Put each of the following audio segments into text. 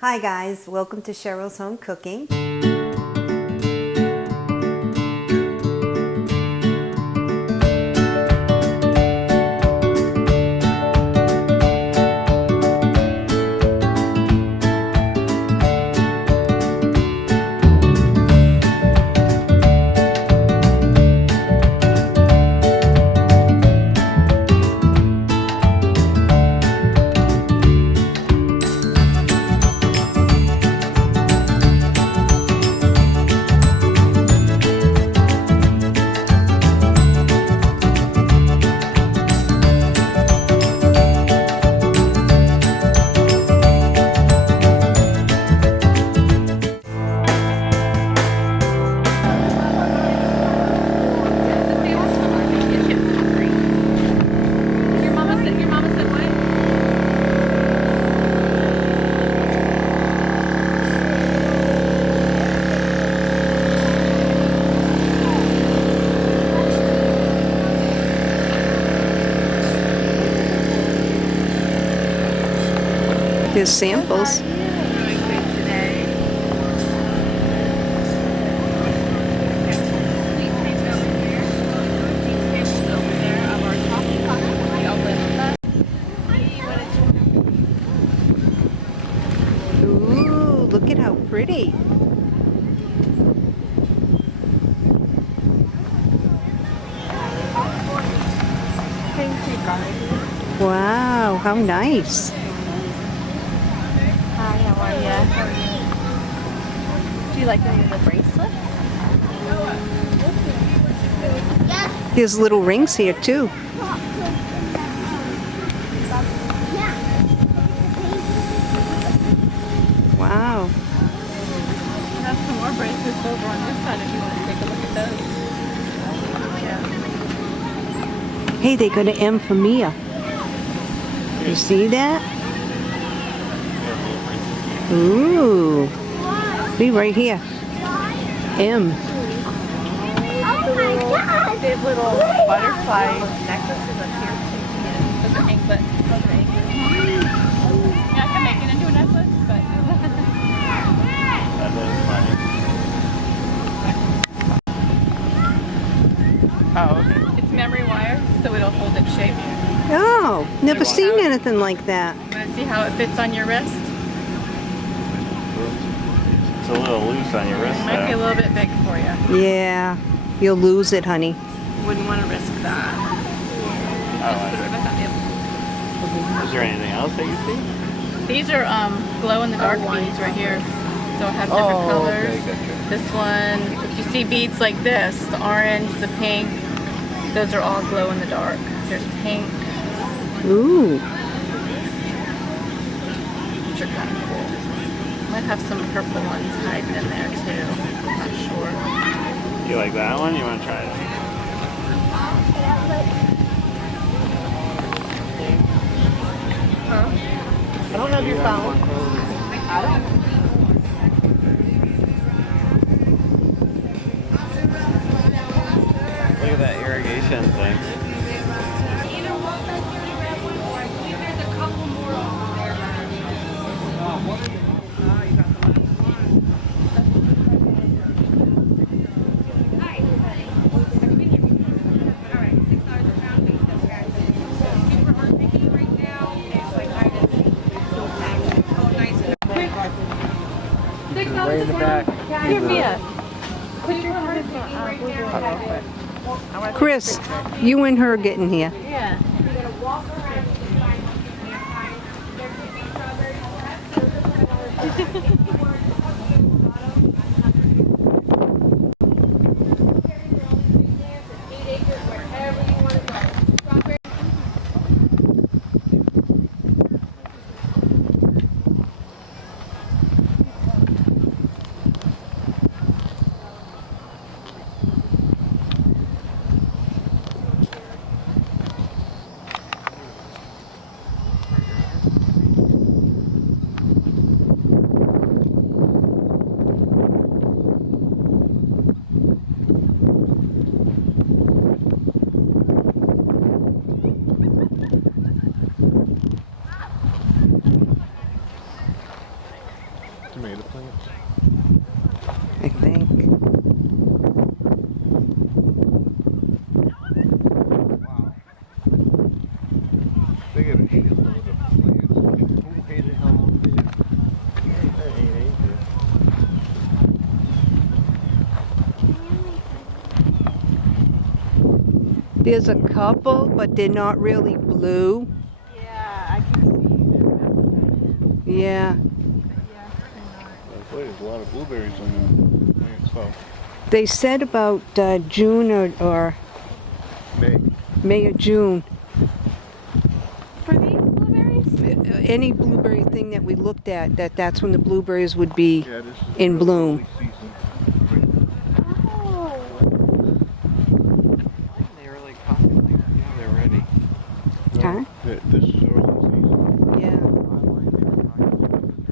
Hi guys, welcome to Cheryl's Home Cooking. Here's samples. Ooh, look at how pretty. Thank you guys. Wow, how nice. Hi, how are you? Do you like any of the bracelets? There's little rings here too. Wow. We have some more bracelets over on this side if you want to take a look at those. Yeah. Hey, they got an M for Mia. You see that? Ooh. See right here. M. They have little butterfly necklaces up here. Those are anklets. Yeah, I can make it into a necklace, but... Oh, okay. It's memory wire, so it'll hold its shape. Oh, never seen anything like that. Want to see how it fits on your wrist? It's a little loose on your wrist. It might be a little bit big for you. Yeah, you'll lose it, honey. Wouldn't want to risk that. Just put it right back on you. Is there anything else that you see? These are glow-in-the-dark beads right here. So I have different colors. Okay, gotcha. This one, if you see beads like this, the orange, the pink, those are all glow-in-the-dark. There's pink, Ooh. which are kind of cool. Might have some purple ones hiding in there too. I'm not sure. You like that one? You want to try it? Huh? I don't have your phone. I don't. Look at that irrigation thing. Way in the back. Here, Mia. Put your card in. Chris, you and her getting here. Yeah. tomato plants? I think. Wow. They got an 8 load of plants. Who hated how much they that 8 acres? There's a couple, but they're not really blue. Yeah, I can see them. Yeah. Yeah, There's a lot of blueberries on the plant, so They said about June or May. May or June. for these blueberries? Any blueberry thing that we looked at, that's when the blueberries would be Yeah, this is in bloom. early season. Oh. They were like talking like, yeah, they're ready. Huh? This is early season. Yeah. Online they were talking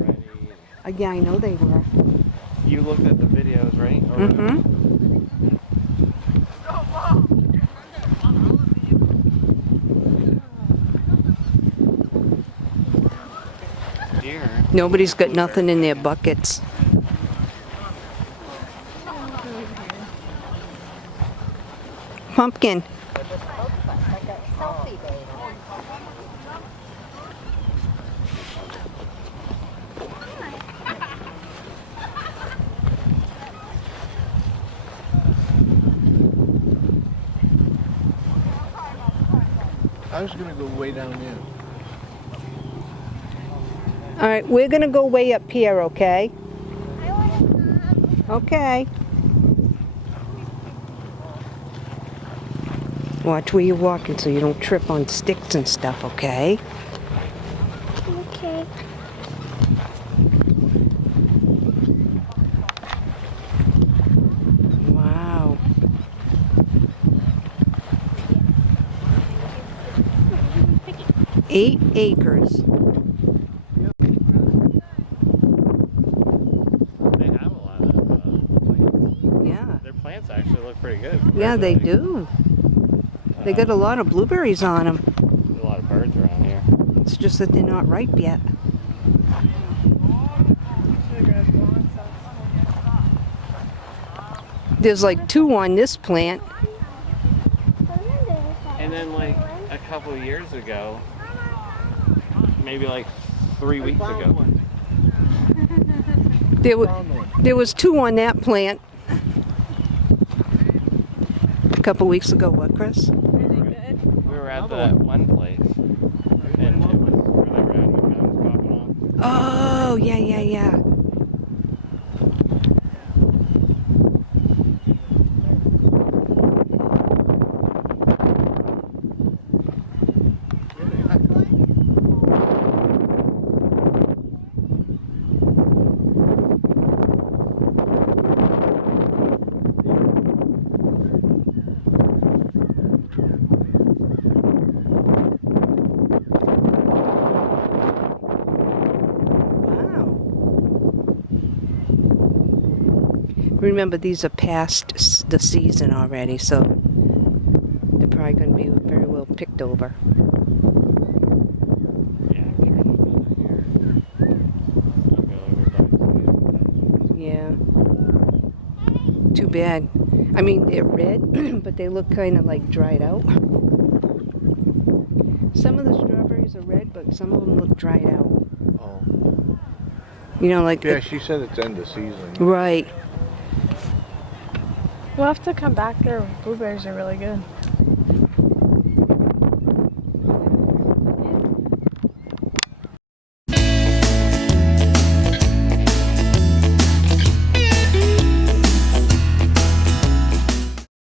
like it was ready. Yeah, I know they were. You looked at the videos, right? Mm-hmm. Deer. Nobody's got nothing in their buckets. Pumpkin. I was gonna go way down there. All right, we're gonna go way up here, okay? Okay. Watch where you're walking so you don't trip on sticks and stuff, okay? Okay. Wow. Eight acres. They have a lot of plants. Yeah. Their plants actually look pretty good. Yeah, they Like, do. They got a lot of blueberries on them. There's a lot of birds around here. It's just that they're not ripe yet. There's like two on this plant. And then like a couple of years ago, maybe like 3 weeks ago. There was two on that plant. A couple weeks ago, what, Chris? We were at that one place, and it was really random. Guns popping off. Oh, yeah, yeah, yeah. Remember, these are past the season already, so they're probably going to be very well picked over. Yeah, I'm sure there's nothing here. I'll go over by Yeah. Too bad. I mean, they're red, but they look kind of like dried out. Some of the strawberries are red, but some of them look dried out. Oh. You know, like... Yeah, she said it's end of season. Right. We'll have to come back there. Blueberries are really good.